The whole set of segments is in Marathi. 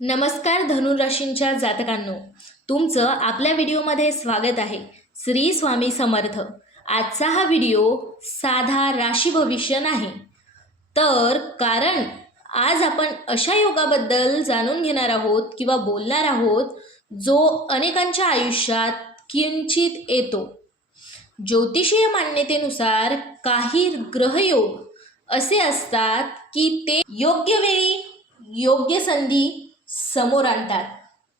नमस्कार धनुराशींच्या जातकांनो, तुमचं आपल्या व्हिडिओमध्ये स्वागत आहे. श्री स्वामी समर्थ. आजचा हा व्हिडिओ साधा राशी भविष्य नाही, तर कारण आज आपण अशा योगाबद्दल जाणून घेणार आहोत किंवा बोलणार आहोत जो अनेकांच्या आयुष्यात किंचित येतो. ज्योतिषीय मान्यतेनुसार काही ग्रहयोग असे असतात की ते योग्य वेळी योग्य संधी समोर आणतात,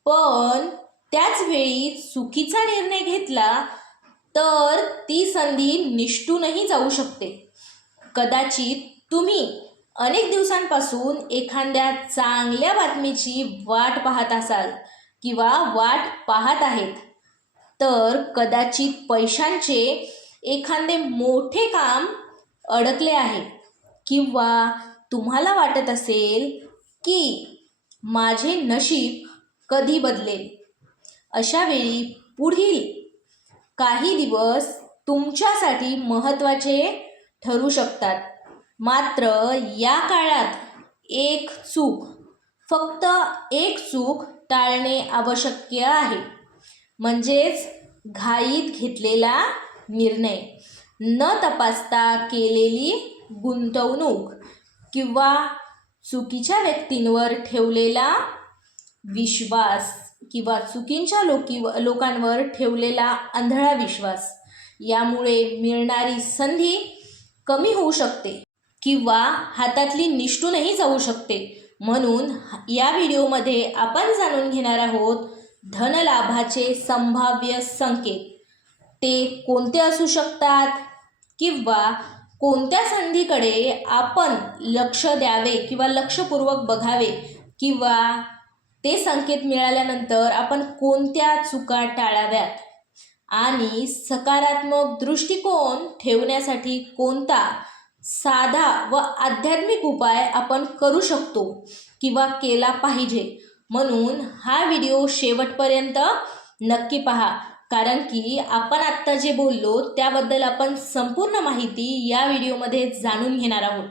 पण त्याच वेळी चुकीचा निर्णय घेतला तर ती संधी निसटूनही जाऊ शकते. कदाचित तुम्ही अनेक दिवसांपासून एखाद्या चांगल्या बातमीची वाट पाहत असाल किंवा वाट पाहत आहेत, तर कदाचित पैशांचे एखादे मोठे काम अडकले आहे किंवा तुम्हाला वाटत असेल की माझे नशीब कधी बदलेल. अशा वेळी पुढील काही दिवस तुमच्यासाठी महत्त्वाचे ठरू शकतात. मात्र या काळात फक्त एक चूक टाळणे आवश्यक आहे, म्हणजेच घाईत घेतलेला निर्णय, न तपासता केलेली गुंतवणूक किंवा चुकीच्या व्यक्तींवर ठेवलेला विश्वास किंवा चुकीच्या लोकांवर ठेवलेला आंधळा विश्वास. यामुळे मिळणारी संधी कमी होऊ शकते किंवा हातातली निसटूनही जाऊ शकते. म्हणून या व्हिडिओमध्ये आपण जाणून घेणार आहोत धनलाभाचे संभाव्य संकेत. ते कोणते असू शकतात किंवा कोणत्या संधीकडे आपण लक्ष द्यावे किंवा लक्षपूर्वक बघावे, किंवा ते संकेत मिळाल्यानंतर आपण कोणत्या चुका टाळाव्यात आणि सकारात्मक दृष्टिकोन ठेवण्यासाठी कोणता साधा व आध्यात्मिक उपाय आपण करू शकतो किंवा केला पाहिजे. म्हणून हा व्हिडिओ शेवटपर्यंत नक्की पहा, कारण की आपण आत्ता जे बोललो त्याबद्दल आपण संपूर्ण माहिती या व्हिडिओमध्ये जाणून घेणार आहोत.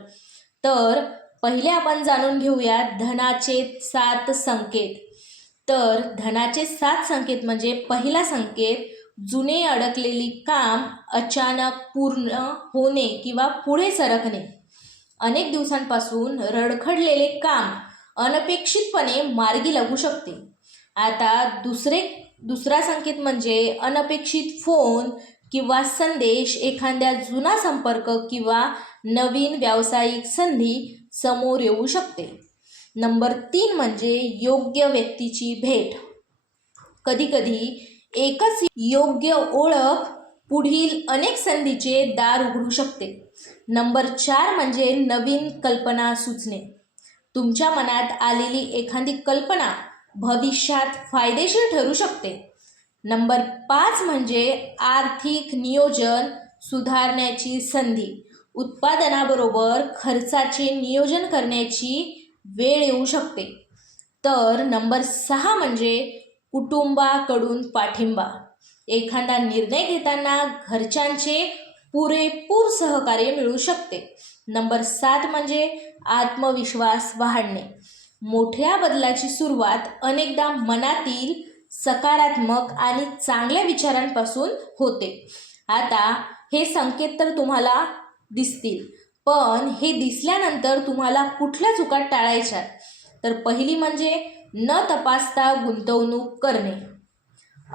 तर पहिले आपण जाणून घेऊया धनाचे 7 संकेत. तर धनाचे 7 संकेत म्हणजे पहिला संकेत, जुने अडकलेली काम अचानक पूर्ण होणे किंवा पुढे सरकणे. अनेक दिवसांपासून रखडलेले काम अनपेक्षितपणे मार्गी लागू शकते. आता दुसरा संकेत म्हणजे अनपेक्षित फोन किंवा संदेश, एखाद्या जुना संपर्क किंवा नवीन व्यावसायिक संधी समोर येऊ शकते. नंबर 3 म्हणजे योग्य व्यक्तीची भेट. कधीकधी एकच योग्य ओळख पुढील अनेक संधीचे दार उघडू शकते. नंबर 4 म्हणजे नवीन कल्पना सुचणे. तुमच्या मनात आलेली एखादी कल्पना भविष्यात फायदेशीर ठरू शकते. नंबर 5 म्हणजे आर्थिक नियोजन सुधारण्याची संधी. उत्पादनाबरोबर खर्चाचे नियोजन करण्याची वेळ येऊ शकते. तर नंबर 6 म्हणजे कुटुंबाकडून पाठिंबा. एखादा निर्णय घेताना घरच्यांचे पुरेपूर सहकार्य मिळू शकते. नंबर 7 म्हणजे आत्मविश्वास वाढणे. मोठ्या बदलाची सुरुवात अनेकदा मनातील सकारात्मक आणि चांगल्या विचारांपासून होते. आता हे संकेत तर तुम्हाला दिसतील, पण हे दिसल्यानंतर तुम्हाला कुठल्या चुका टाळायच्या? तर पहिली म्हणजे न तपासता गुंतवणूक करणे,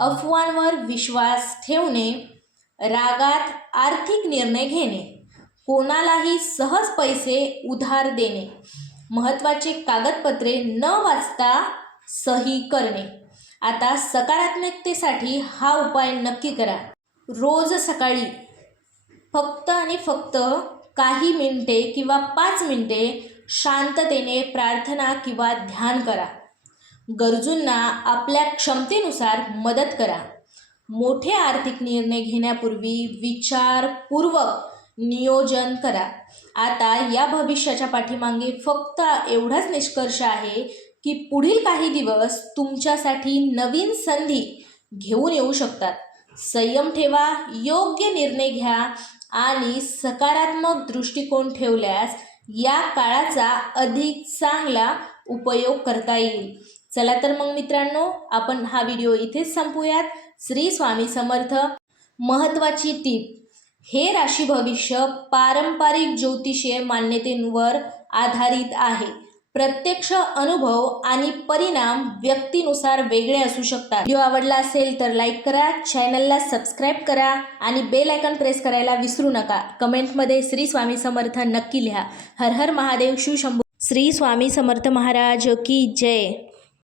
अफवांवर विश्वास ठेवणे, रागात आर्थिक निर्णय घेणे, कोणालाही सहज पैसे उधार देणे, महत्त्वाचे कागदपत्रे न वाचता सही करणे. आता सकारात्मकतेसाठी हा उपाय नक्की करा. रोज सकाळी फक्त काही मिनिटे किंवा 5 मिनिटे शांततेने प्रार्थना किंवा ध्यान करा. गरजूंना आपल्या क्षमतेनुसार मदत करा. मोठे आर्थिक निर्णय घेण्यापूर्वी विचारपूर्वक नियोजन करा. आता या भविष्याच्या पाठीमागे फक्त एवढाच निष्कर्ष आहे की पुढील काही दिवस तुमच्यासाठी नवीन संधी घेऊन येऊ शकतात. संयम ठेवा, योग्य निर्णय घ्या आणि सकारात्मक दृष्टिकोन ठेवल्यास या काळाचा अधिक चांगला उपयोग करता येईल. चला तर मग मित्रांनो, आपण हा व्हिडिओ इथेच संपूयात. श्री स्वामी समर्थ. महत्त्वाची टीप: हे राशी भविष्य पारंपरिक ज्योतिषीय मान्यतेवर आधारित आहे. प्रत्यक्ष अनुभव आणि परिणाम व्यक्तीनुसार वेगळे असू शकतात. व्हिडिओ आवडला असेल तर लाईक करा, चॅनलला सबस्क्राईब करा आणि बेल आयकॉन प्रेस करायला विसरू नका. कमेंटमध्ये श्री स्वामी समर्थ नक्की लिहा. हर हर महादेव. शिवशंभू. श्री स्वामी समर्थ महाराज की जय.